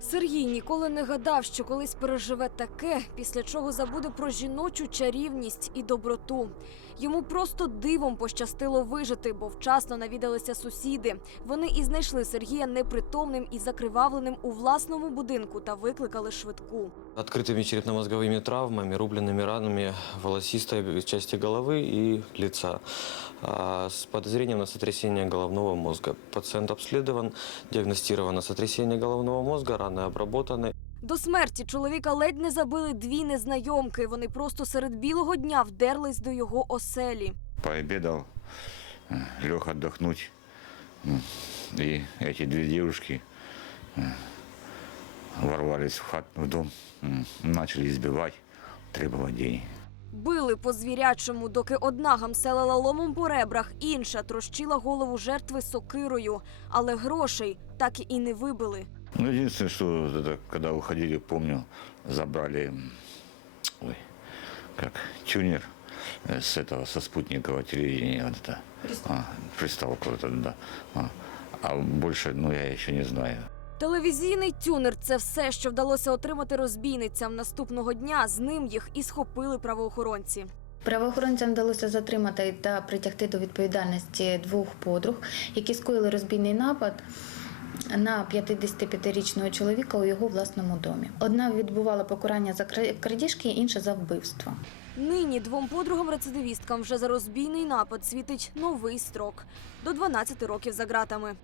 Сергій ніколи не гадав, що колись переживе таке, після чого забуде про жіночу чарівність і доброту. Йому просто дивом пощастило вижити, бо вчасно навідалися сусіди. Вони і знайшли Сергія непритомним і закривавленим у власному будинку та викликали швидку. Открытыми черепно-мозговыми травмами, рубленными ранами волосистой части головы и лица. А, С подозрением на сотрясение головного мозга. Пациент обследован, диагностировано сотрясение головного мозга, раны обработаны. До смерті чоловіка ледь не забили дві незнайомки. Вони просто серед білого дня вдерлись до його оселі. Пообедал, э, лег отдохнуть. М, И эти две девушки э, ворвались в хат, в дом, м, начали избивать, требовать денег. Били по звірячому, доки одна гамселила ломом по ребрах, інша трощила голову жертви сокирою, але грошей так і не вибили. Ну, единственное, что вот это, когда уходили, помню, забрали, м, ой, как, тюнер э, с этого, со спутникового телевидения, вот это, а, приставку, вот это, да. А, а больше, ну, я еще не знаю. Телевізійний тюнер це все, що вдалося отримати розбійницям. Наступного дня з ним їх і схопили правоохоронці. Правоохоронцям вдалося затримати та притягти до відповідальності двох подруг, які скоїли розбійний напад на 55-річного чоловіка у його власному домі. Одна відбувала покарання за кра- крадіжки, інша за вбивство. Нині двом подругам-рецидивісткам вже за розбійний напад світить новий строк до 12 років за ґратами.